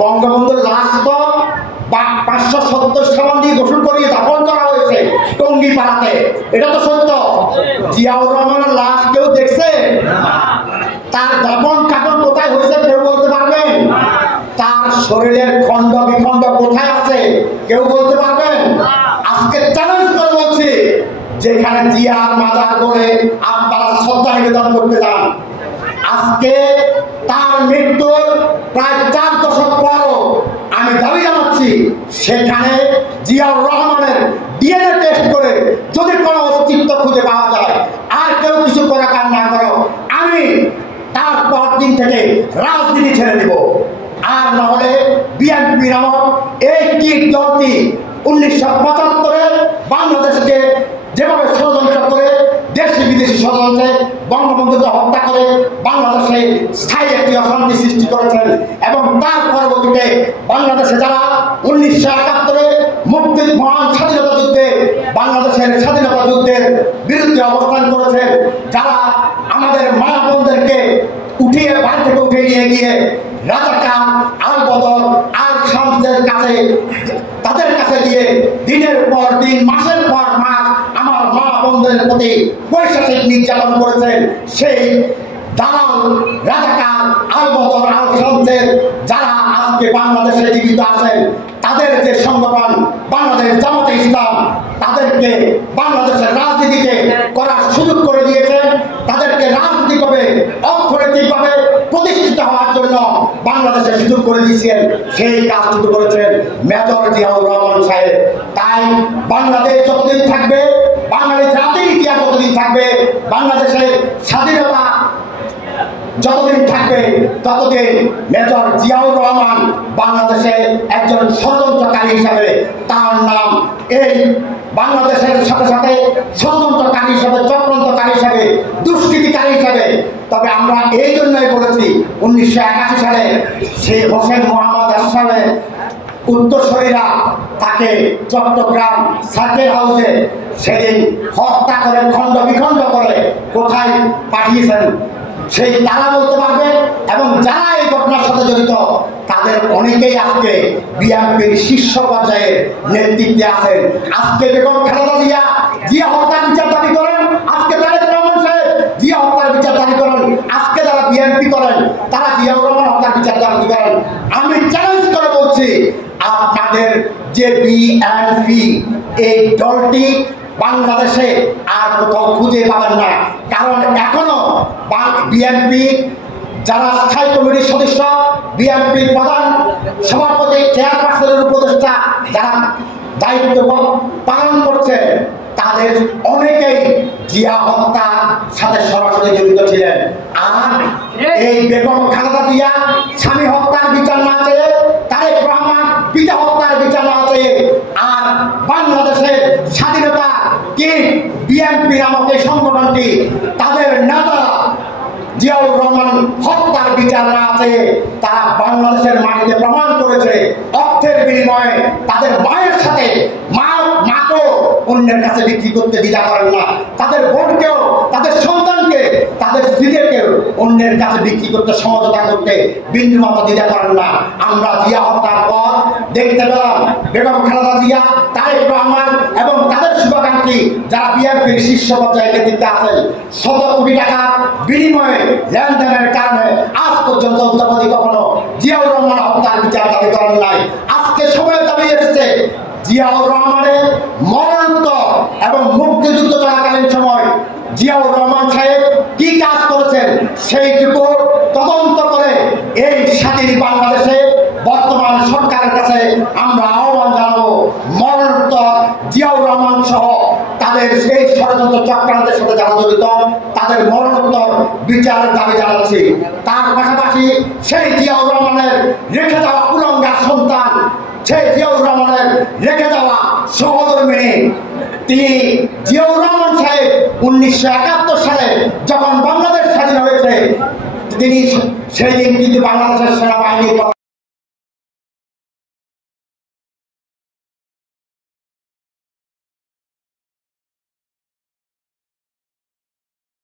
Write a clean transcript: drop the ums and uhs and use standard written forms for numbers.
বঙ্গবন্ধুর লাশ তো 570 সাবান দিয়ে গোসল করিয়ে দাফন করা হয়েছে টঙ্গিপাড়াতে, এটা তো সত্য। জিয়াউর রহমানের লাশ কেউ দেখছে? তার দাফন কাফন কোথায় হয়েছে কেউ বলতে পারবেন? তার শরীরের খণ্ড বিখণ্ড কোথায় আছে কেউ বলতে পারবেন? আজকে চ্যালেঞ্জ করে বলছি, যেখানে জিয়ার মাজার করে আপনারা শ্রদ্ধা নিবেদন করতে যান, আজকে তার মৃত্যুর প্রায় 4 দশক পরও আমি দাবি জানাচ্ছি সেখানে জিয়াউর রহমানের ডিএনএ টেস্ট করে যদি কোনো অস্তিত্ব খুঁজে পাওয়া যায়, আর কেউ কিছু করা কাজ না করো, আমি তার পরদিন থেকে রাজনীতি ছেড়ে দেব। আর নাহলে বিএনপি নামক এই কীট দলটি 1975-এ বাংলাদেশকে যেভাবে ষড়যন্ত্র করে দেশি বিদেশি ষড়যন্ত্রে বঙ্গবন্ধুকে হত্যা করে বাংলাদেশে স্থায়ী একটি অশান্তি সৃষ্টি করেছেন, এবং তার পরবর্তীতে বাংলাদেশে যারা 1971-এ মুক্তি মহান স্বাধীনতা যুদ্ধে বাংলাদেশের স্বাধীনতা যুদ্ধের বিরুদ্ধে অবস্থান করেছেন, যারা আমাদের মা বোনদেরকে উঠিয়ে বাড়ি থেকে উঠিয়ে নিয়ে গিয়ে রাজাকার আল বদর আল শামসের কাছে তাদের কাছে গিয়ে দিনের পর দিন মাসের পর মাস আমার মা বোনদের প্রতি পৈশাচিক নির্যাতন করেছেন, সেই দালাল রাজাকার আল বদর আল শামসের যারা আজকে বাংলাদেশে জীবিত আছেন, তাদের যে সংগঠন বাংলাদেশ জামাতে ইসলাম, তাদেরকে বাংলাদেশের রাজনীতিতে করার সুযোগ করে দিয়েছেন, তাদেরকে রাজনৈতিকভাবে অর্থনৈতিকভাবে প্রতিষ্ঠিত হওয়ার জন্য বাংলাদেশে সুযোগ করে দিয়েছেন। সেই কাজ শুরু করেছেন মেজর জিয়াউর রহমান সাহেব। তাই বাংলাদেশ যতদিন থাকবে, বাঙালি জাতির ইতিহাস যতদিন থাকবে, বাংলাদেশের স্বাধীনতা যতদিন থাকবে, ততদিন মেজর জিয়াউর রহমান বাংলাদেশে একজন ষড়যন্ত্রকারী হিসাবে তার নাম এই বাংলাদেশের সাথে সাথে ষড়যন্ত্রকারী হিসাবে, চক্রান্তকারী হিসাবে, দুষ্কৃতিকারী হিসাবে। তবে আমরা এই জন্যই বলেছি 1981 সালে সেই হোসেন মোহাম্মদ আশরাফের উত্তরসূরিরা তাকে চট্টগ্রাম সার্কেল হাউসে সেদিন হত্যা করে খণ্ড বিখণ্ড করে কোথায় পাঠিয়েছেন সেই তারা বলতে পারবে, এবং যারা এই ঘটনার সাথে জড়িত তাদের অনেকেই আজকে বিএনপির শীর্ষ পর্যায়ে নেতৃত্বে আছেন। আজকে বেগম খালেদা জিয়া হত্যার বিচার দাবি করেন, আজকে তারেক রহমান সাহেব জিয়া হত্যার বিচার দাবি করেন, আজকে যারা বিএনপি করেন তারা জিয়াউর রহমান হত্যার বিচার দাবি করেন। আমি চ্যালেঞ্জ করে বলছি, আপনাদের যে বিএনপি এই দলটি বাংলাদেশে আর কোথাও খুঁজে পাবেন না, কারণ এখনো বিএনপি যারা স্থায়ী কমিটির সদস্য, বিএনপির প্রধান সভাপতি, চেয়ারপারসনের উপদেষ্টা যারা দায়িত্ব পালন করছে, তাদের অনেকেই জিয়া হত্যার সাথে সরাসরি জড়িত ছিলেন। আর এই বেগম খালেদা জিয়া স্বামী হত্যার বিচার না চেয়ে, তারেক রহমান পিতা হত্যার বিচার না চেয়ে, আর বাংলাদেশের স্বাধীনতা কি বিএনপি নামক এই সংগঠনটি তাদের নেতা জিয়াউর রহমান হত্যার বিচার না চেয়ে তারা বাংলাদেশের মাটিতে প্রমাণ করেছে অর্থের বিনিময়ে তাদের মায়ের সাথে মাকেও অন্যের কাছে বিক্রি করতে দ্বিধা করেন না, তাদের বোনকেও, তাদের সন্তানকে, তাদের স্ত্রীদেরকেও অন্যের কাছে বিক্রি করতে, সমঝোতা করতে বিন্দুমাত্র দ্বিধা করেন না। আমরা জিয়া হত্যার পর দেখতে পেলাম বেগম খালেদা জিয়া, তারেক রহমান এবং তাদের শুভাকাঙ্ক্ষী যারা বিএনপির শীর্ষ পর্যায়ে নেতৃত্বে আছেন, শত কোটি টাকার বিনিময়ে লেনদেনের কারণে আজ পর্যন্ত অদ্যাবধি কখনো জিয়াউর রহমান হত্যার বিচার দাবি করেন নাই। আজকে সময় দাবি এসেছে জিয়াউর রহমানের মরণোত্তর এবং মুক্তিযুদ্ধ চলাকালীন সময় জিয়াউর রহমান সাহেব কি কাজ করেছেন সেইটুকু তদন্ত করে এই স্বাধীন বাংলাদেশে বর্তমান সরকারের কাছে আমরা আহ্বান জানাবো, মরণোত্তর জিয়াউর রহমান সহ তাদের সেই ষড়যন্ত্র চক্রান্তের সাথে যারা জড়িত তাদের মরণোত্তর বিচারের দাবি জানাচ্ছি। তার পাশাপাশি সেই জিয়াউর রহমানের রেখে যাওয়া কুলাঙ্গার সন্তান, সেই জিয়াউর রহমানের রেখে যাওয়া সহধর্মিণী, তিনি জিয়াউর রহমান সাহেব 1971 সালে যখন বাংলাদেশ স্বাধীন হয়েছে, তিনি সেই দিন কিন্তু বাংলাদেশের সেনাবাহিনী